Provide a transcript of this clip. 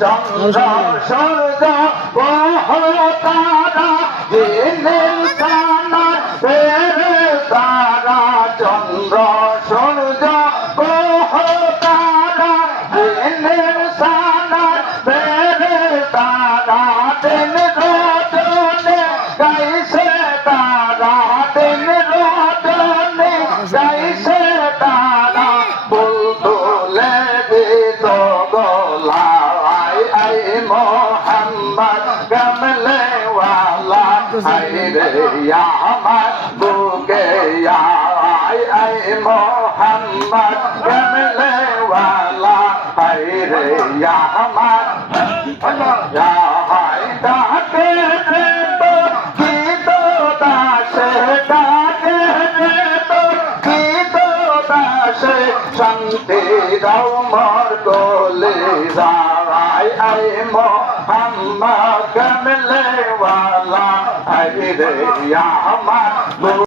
চন্দ্র সূর্য গ্রহ তারা দিনের তারা তারা চন্দ্র সূর্য গ্রহ তারা দিনের তারা তারা দিন রজনে গাইছে তারা দিন রজনে গাইছে তারা ফুল তুলে দিত গোলা মোহাম্মদ কমলে ওয়ালা হায়রে ইয়া মাহবুবে ইয়া আই মোহাম্মদ কমলে ওয়ালা হায়রে ইয়া মাহবুব ইয়া হায় ডাকে তো কি তো দাসে ডাকে তো কি তো দাসে শান্তি দাও মোর কোলে আই মোহাম্মদ কমলে ওয়ালা হায়রে ইয়া মাহবুব